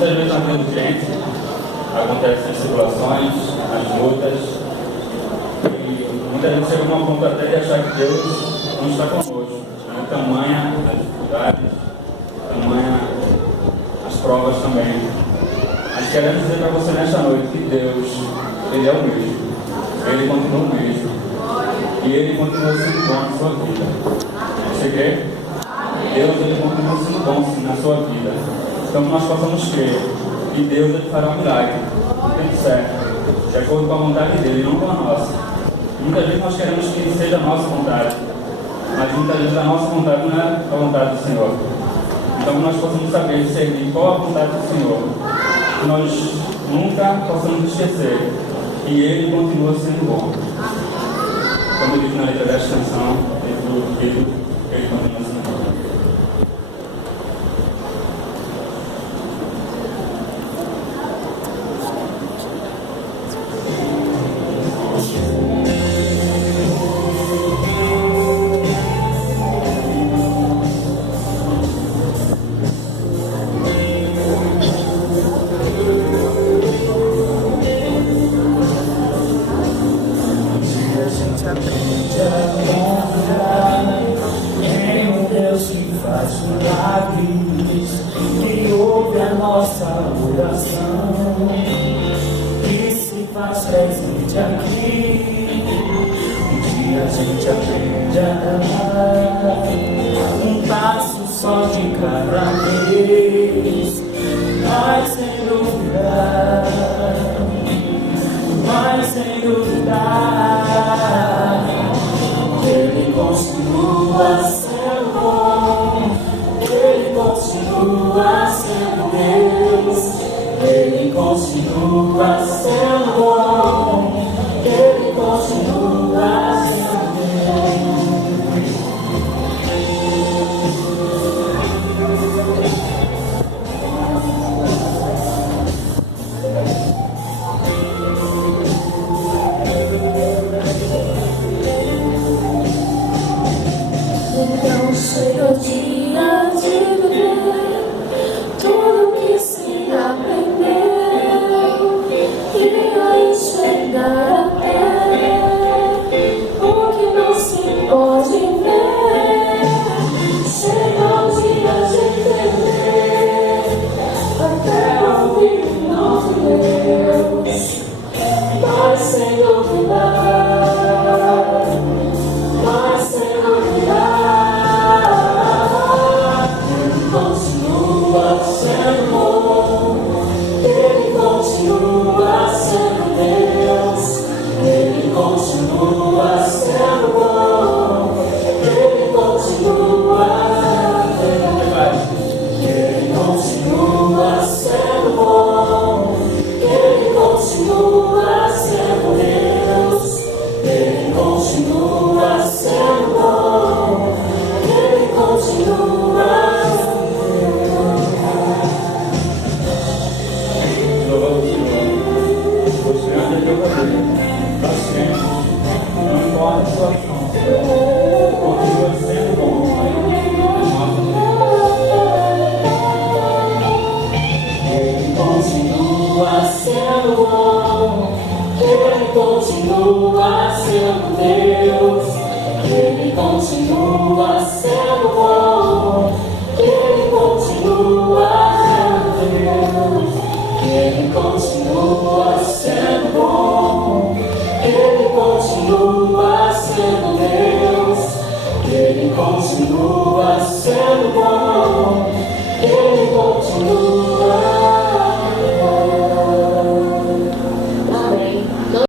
Muitas vezes na vida do gente acontecem as tribulações, as lutas, e muitas vezes chega a um ponto até de achar que Deus não está conosco. Tamanha as dificuldades, tamanha as provas também. Mas queremos dizer para você nesta noite que Deus, Ele é o mesmo, Ele continua o mesmo, e Ele continua sendo bom na sua vida. Você crê? Deus, Ele continua sendo bom sim, na sua vida. Então nós possamos crer que Deus, Ele fará um milagre no tempo certo, de acordo com a vontade dEle, não com a nossa. Muitas vezes nós queremos que seja a nossa vontade, mas muitas vezes a nossa vontade não é a vontade do Senhor. Então nós possamos saber discernir qual a vontade do Senhor, que nós nunca possamos esquecer que Ele continua sendo bom. Como diz na letra desta canção, Ele continua sendo bom. Continua sendo bom, Ele continua.